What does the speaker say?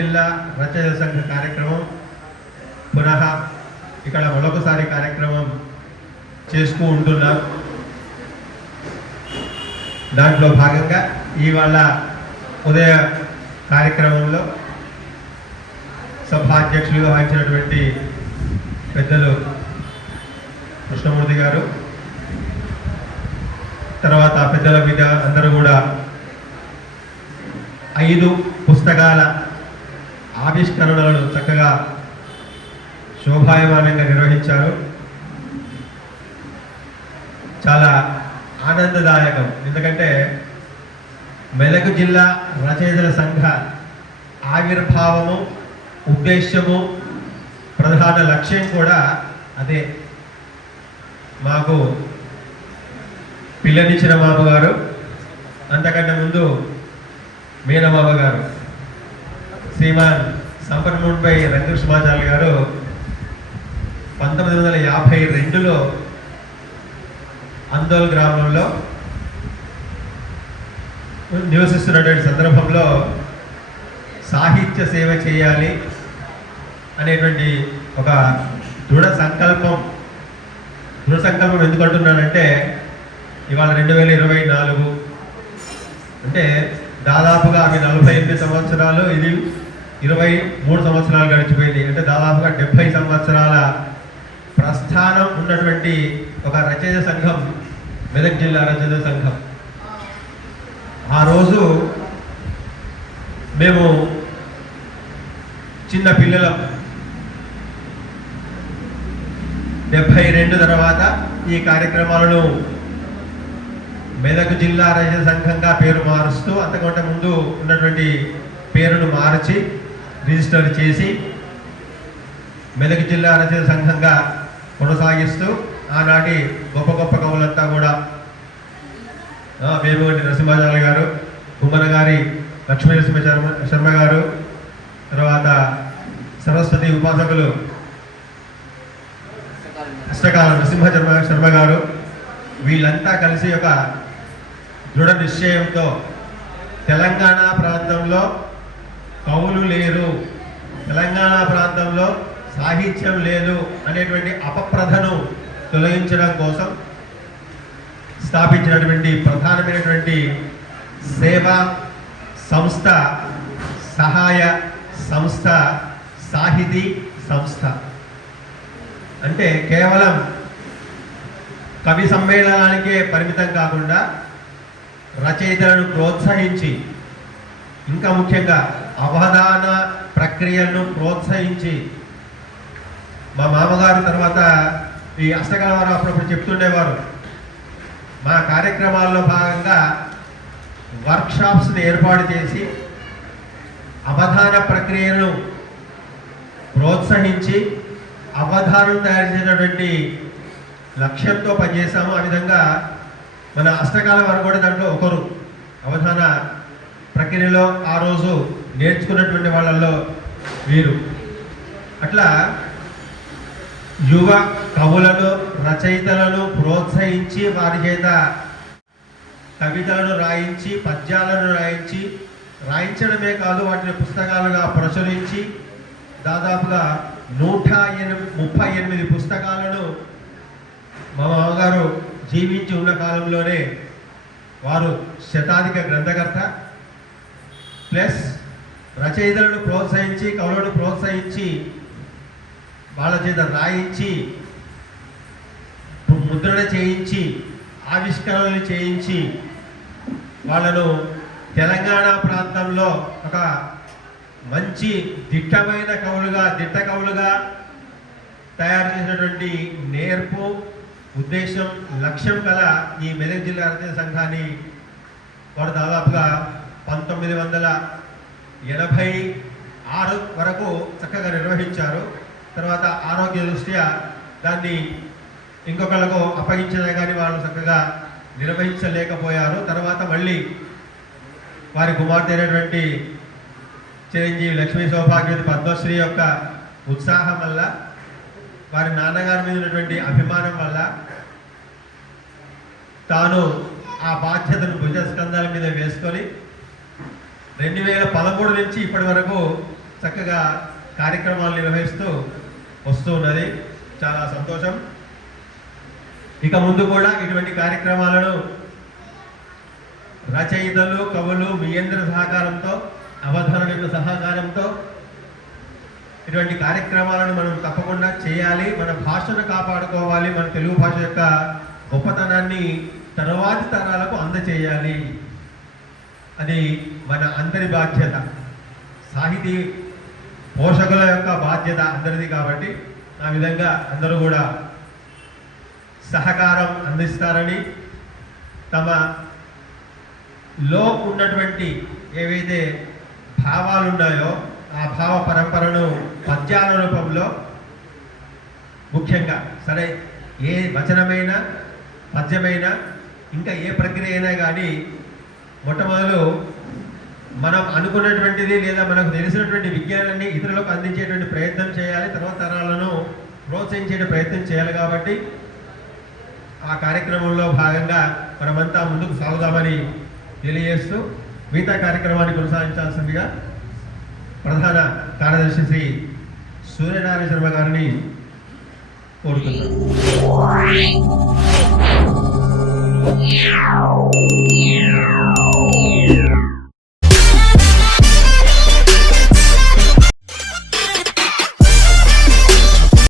జిల్లా రచయిత సంఘ కార్యక్రమం పునః ఇక్కడ మరొకసారి కార్యక్రమం చేస్తూ ఉంటున్నాం. దాంట్లో భాగంగా ఇవాళ ఉదయ కార్యక్రమంలో సభాధ్యక్షులుగా వహించినటువంటి పెద్దలు కృష్ణమూర్తి గారు, తర్వాత పెద్దల మీద అందరూ కూడా 5 పుస్తకాల ఆవిష్కరణలను చక్కగా శోభాయమానంగా నిర్వహించారు. చాలా ఆనందదాయకం. ఎందుకంటే మెదక్ జిల్లా రచయితల సంఘ ఆవిర్భావము, ఉద్దేశ్యము, ప్రధాన లక్ష్యం కూడా అదే. మాకు పిల్లనిచ్చిన బాబు గారు, అంతకంటే ముందు మీనబాబు గారు, శ్రీమాన్ సంపన్మూడ్పై రంగకృష్ణమాచార్య గారు 1952లో అందోల్ గ్రామంలో నివసిస్తున్నటువంటి సందర్భంలో సాహిత్య సేవ చేయాలి అనేటువంటి ఒక దృఢ సంకల్పం ఎందుకు అంటున్నానంటే, ఇవాళ 2024 అంటే దాదాపుగా అవి 48 సంవత్సరాలు, ఇది 23 సంవత్సరాలు గడిచిపోయింది. అంటే దాదాపుగా 70 సంవత్సరాల ప్రస్థానం ఉన్నటువంటి ఒక రచయిత సంఘం మెదక్ జిల్లా రచయిత సంఘం. ఆ రోజు మేము చిన్న పిల్లలం. 72 తర్వాత ఈ కార్యక్రమాలను మెదక్ జిల్లా రచయిత సంఘంగా పేరు మారుస్తూ, అంతకంటే ముందు ఉన్నటువంటి పేరును మార్చి రిజిస్టర్ చేసి మెదక్ జిల్లా రచయిత సంఘంగా కొనసాగిస్తూ, ఆనాటి గొప్ప గొప్ప కవులంతా కూడా వేముగంటి నరసింహాచార్య గారు, గుమ్మన గారి లక్ష్మీ నరసింహ శర్మ గారు, తర్వాత సరస్వతి ఉపాసకులు అష్టకాల నరసింహ శర్మ గారు, వీళ్ళంతా కలిసి ఒక దృఢ నిశ్చయంతో తెలంగాణ ప్రాంతంలో కవులు లేరు, తెలంగాణ ప్రాంతంలో సాహిత్యం లేదు అనేటువంటి అపప్రథను తొలగించడం కోసం స్థాపించినటువంటి ప్రధానమైనటువంటి సేవా సంస్థ, సహాయ సంస్థ సాహితీ సంస్థ. అంటే కేవలం కవి సమ్మేళనానికే పరిమితం కాకుండా రచయితలను ప్రోత్సహించి, ఇంకా ముఖ్యంగా అవధాన ప్రక్రియను ప్రోత్సహించి, మా మామగారు తర్వాత ఈ అష్టకళ వారు అప్పుడప్పుడు చెప్తుండేవారు, మా కార్యక్రమాల్లో భాగంగా వర్క్షాప్స్ని ఏర్పాటు చేసి అవధాన ప్రక్రియను ప్రోత్సహించి అవధానం తయారు చేసినటువంటి లక్ష్యంతో పనిచేశాము. ఆ విధంగా మన అష్టకాల వారు కూడా దాంట్లో ఒకరు. అవధాన ప్రక్రియలో ఆ రోజు నేర్చుకున్నటువంటి వాళ్ళల్లో వీరు. అట్లా యువ కవులను, రచయితలను ప్రోత్సహించి వారి చేత కవితలను రాయించి, పద్యాలను రాయించడమే కాదు, వాటిని పుస్తకాలుగా ప్రచురించి దాదాపుగా 138 పుస్తకాలను మా మామగారు జీవించి ఉన్న కాలంలోనే వారు శతాధిక గ్రంథకర్త, ప్లస్ రచయితలను ప్రోత్సహించి, కవులను ప్రోత్సహించి, వాళ్ళ చేత రాయించి, ముద్రణ చేయించి, ఆవిష్కరణలు చేయించి, వాళ్ళను తెలంగాణ ప్రాంతంలో ఒక మంచి దిట్ట కవులుగా తయారు చేసినటువంటి నేర్పు, ఉద్దేశం, లక్ష్యం గల ఈ మెదక్ జిల్లా రచయిత సంఘాన్ని వారు దాదాపుగా 1986 వరకు చక్కగా నిర్వహించారు. తర్వాత ఆరోగ్య దృష్ట్యా దాన్ని ఇంకొకళ్ళకు అప్పగించినా కానీ వాళ్ళు చక్కగా నిర్వహించలేకపోయారు. తర్వాత మళ్ళీ వారి కుమార్తె అయినటువంటి చిరంజీవి లక్ష్మీ సౌభాగ్యవతి పద్మశ్రీ యొక్క ఉత్సాహం వల్ల, వారి నాన్నగారి మీద ఉన్నటువంటి అభిమానం వల్ల తాను ఆ బాధ్యతను భుజస్కంధాల మీద వేసుకొని 2013 నుంచి ఇప్పటి వరకు చక్కగా కార్యక్రమాలు నిర్వహిస్తూ వస్తూ ఉన్నది. చాలా సంతోషం. ఇక ముందు కూడా ఇటువంటి కార్యక్రమాలను రచయితలు, కవులు మీ అందరి సహకారంతో, అవధానుల యొక్క సహకారంతో ఇటువంటి కార్యక్రమాలను మనం తప్పకుండా చేయాలి. మన భాషను కాపాడుకోవాలి. మన తెలుగు భాష యొక్క గొప్పతనాన్ని తరువాతి తరాలకు అందచేయాలి. అది మన అందరి బాధ్యత. సాహితీ పోషకుల యొక్క బాధ్యత అందరిది. కాబట్టి ఆ విధంగా అందరూ కూడా సహకారం అందిస్తారని, తమలో ఉన్నటువంటి ఏవైతే భావాలు ఉన్నాయో ఆ భావ పరంపరను పద్యాల రూపంలో, ముఖ్యంగా సరే ఏ వచనమైనా పద్యమైనా ఇంకా ఏ ప్రక్రియ అయినా కానీ మొట్టమొదలు మనం అనుకున్నటువంటిది లేదా మనకు తెలిసినటువంటి విజ్ఞానాన్ని ఇతరులకు అందించేటువంటి ప్రయత్నం చేయాలి. తర్వాత తరాలను ప్రోత్సహించే ప్రయత్నం చేయాలి. కాబట్టి ఆ కార్యక్రమంలో భాగంగా మనమంతా ముందుకు సాగుదామని తెలియజేస్తూ మిగతా కార్యక్రమాన్ని కొనసాగించాల్సిందిగా ప్రధాన కార్యదర్శి శ్రీ సూర్యనారాయణ శర్మ గారిని కోరుతున్నాను.